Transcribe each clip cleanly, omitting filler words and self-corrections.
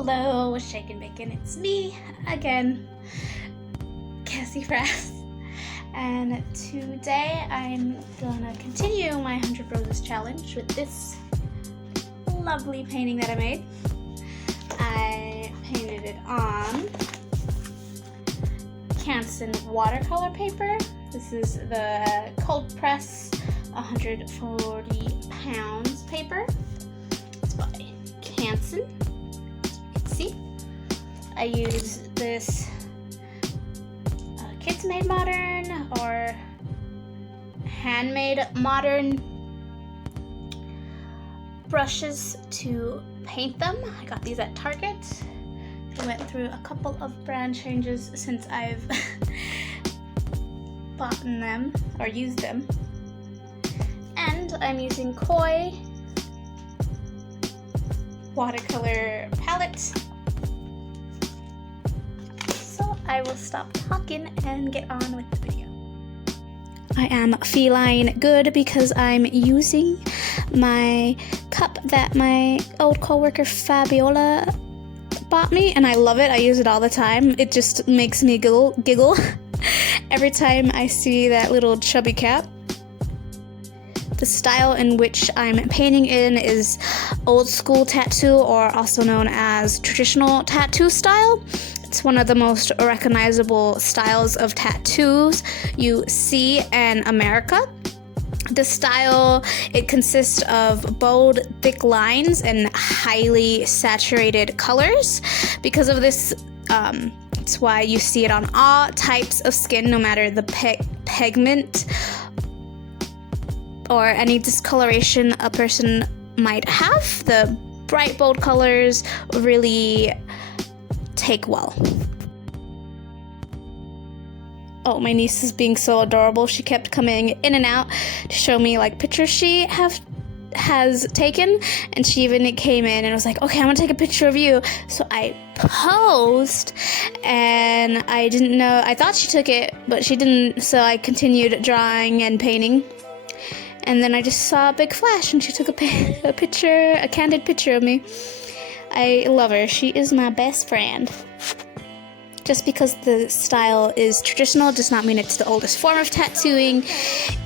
Hello, Shake and Bacon. It's me again, Cassie Frass. And today I'm gonna continue my 100 Roses challenge with this lovely painting that I made. I painted it on Canson watercolor paper. This is the cold press 140 pounds paper. It's by Canson. See, I use this Kids Made Modern or Handmade Modern brushes to paint them. I got these at Target. I went through a couple of brand changes since I've bought them or used them. And I'm using Koi watercolor palette. So I will stop talking and get on with the video. I am feline good because I'm using my cup that my old coworker Fabiola bought me, and I love it. I use it all the time. It just makes me giggle every time I see that little chubby cap. The style in which I'm painting in is old school tattoo, or also known as traditional tattoo style. It's one of the most recognizable styles of tattoos you see in America. The style, it consists of bold, thick lines and highly saturated colors. Because of this, it's why you see it on all types of skin, no matter the pigment or any discoloration a person might have. The bright, bold colors really take well. Oh, my niece is being so adorable. She kept coming in and out to show me like pictures she has taken, and she even came in and was like, okay, I'm gonna take a picture of you. So I posed, and I didn't know, I thought she took it, but she didn't, so I continued drawing and painting. And then I just saw a big flash, and she took a candid picture of me. I love her. She is my best friend. Just because the style is traditional does not mean it's the oldest form of tattooing.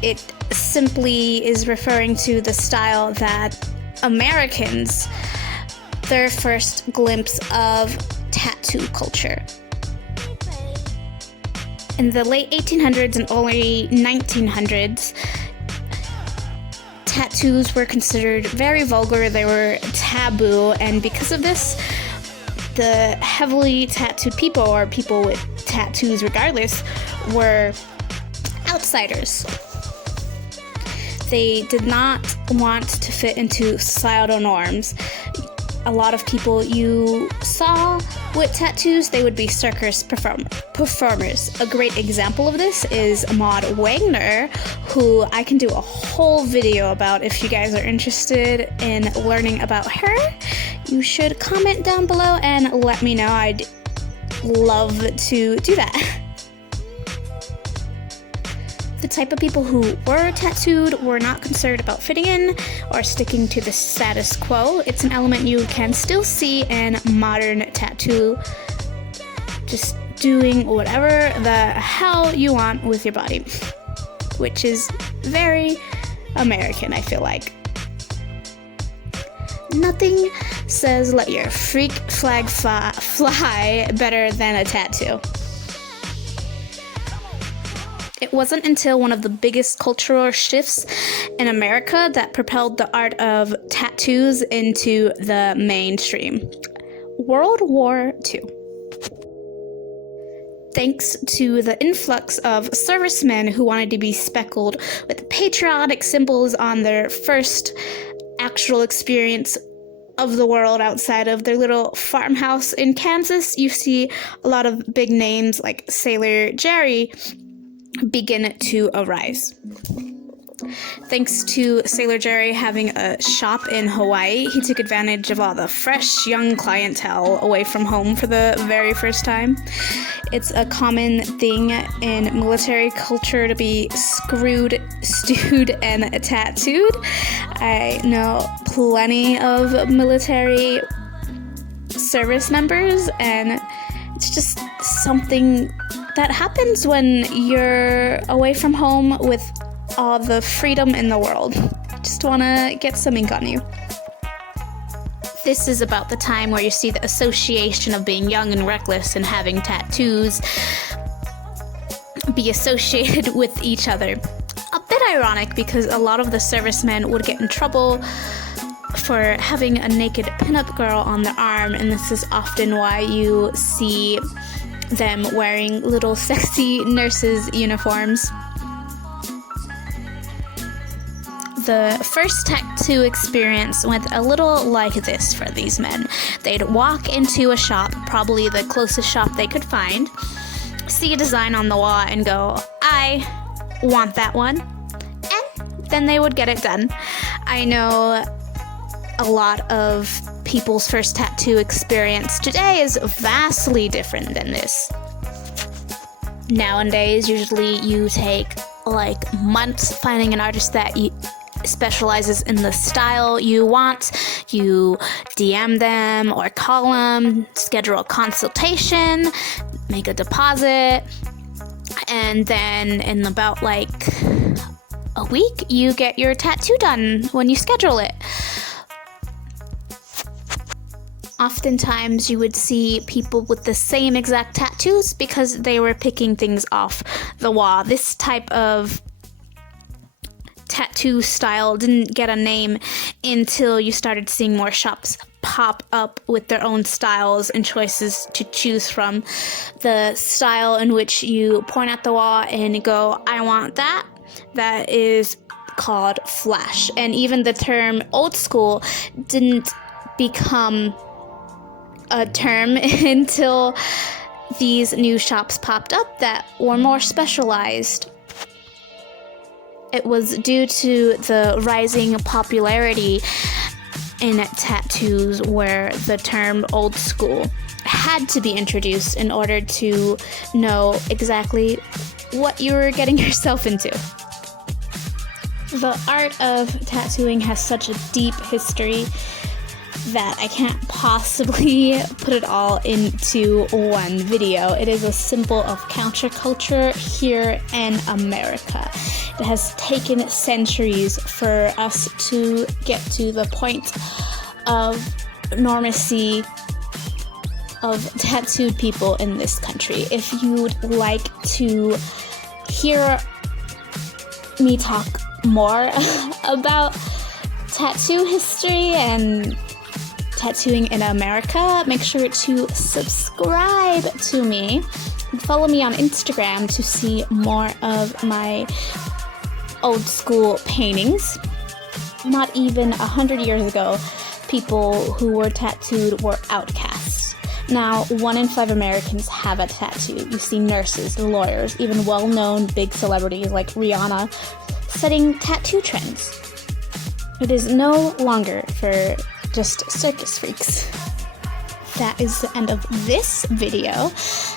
It simply is referring to the style that Americans, their first glimpse of tattoo culture. In the late 1800s and early 1900s, tattoos were considered very vulgar. They were taboo, and because of this, the heavily tattooed people, or people with tattoos regardless, were outsiders. They did not want to fit into societal norms. A lot of people you saw with tattoos, they would be circus performers. A great example of this is Maud Wagner, who I can do a whole video about. If you guys are interested in learning about her, you should comment down below and let me know. I'd love to do that. The type of people who were tattooed were not concerned about fitting in or sticking to the status quo. It's an element you can still see in modern tattoo, just doing whatever the hell you want with your body, which is very American, I feel like. Nothing says let your freak flag fly better than a tattoo. It wasn't until one of the biggest cultural shifts in America that propelled the art of tattoos into the mainstream: World War II. Thanks to the influx of servicemen who wanted to be speckled with patriotic symbols on their first actual experience of the world outside of their little farmhouse in Kansas, you see a lot of big names like Sailor Jerry begin to arise. Thanks to Sailor Jerry having a shop in Hawaii, he took advantage of all the fresh young clientele away from home for the very first time. It's a common thing in military culture to be screwed, stewed, and tattooed. I know plenty of military service members, and it's just something that happens when you're away from home with all the freedom in the world. Just want to get some ink on you. This is about the time where you see the association of being young and reckless and having tattoos be associated with each other. A bit ironic because a lot of the servicemen would get in trouble for having a naked pinup girl on their arm, and this is often why you see them wearing little sexy nurses' uniforms. The first tattoo experience went a little like this for these men. They'd walk into a shop, probably the closest shop they could find, see a design on the wall and go, "I want that one," and then they would get it done. I know a lot of people's first tattoo experience today is vastly different than this. Nowadays, usually you take like months finding an artist that specializes in the style you want. You DM them or call them, schedule a consultation, make a deposit, and then in about like a week you get your tattoo done when you schedule it. Oftentimes you would see people with the same exact tattoos because they were picking things off the wall. This type of tattoo style didn't get a name until you started seeing more shops pop up with their own styles and choices to choose from. The style in which you point at the wall and go, "I want that," that is called flash. And even the term old school didn't become a term until these new shops popped up that were more specialized. It was due to the rising popularity in tattoos where the term old school had to be introduced in order to know exactly what you were getting yourself into. The art of tattooing has such a deep history that I can't possibly put it all into one video. It is a symbol of counterculture here in America. It has taken centuries for us to get to the point of normacy of tattooed people in this country. If you'd like to hear me talk more about tattoo history and tattooing in America, make sure to subscribe to me and follow me on Instagram to see more of my old school paintings. Not even 100 years ago, people who were tattooed were outcasts. Now, 1 in 5 Americans have a tattoo. You see nurses, lawyers, even well-known big celebrities like Rihanna setting tattoo trends. It is no longer for just circus freaks. That is the end of this video.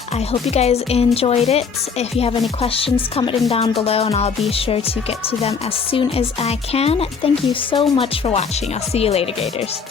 I hope you guys enjoyed it. If you have any questions, comment them down below and I'll be sure to get to them as soon as I can. Thank you so much for watching. I'll see you later, Gators.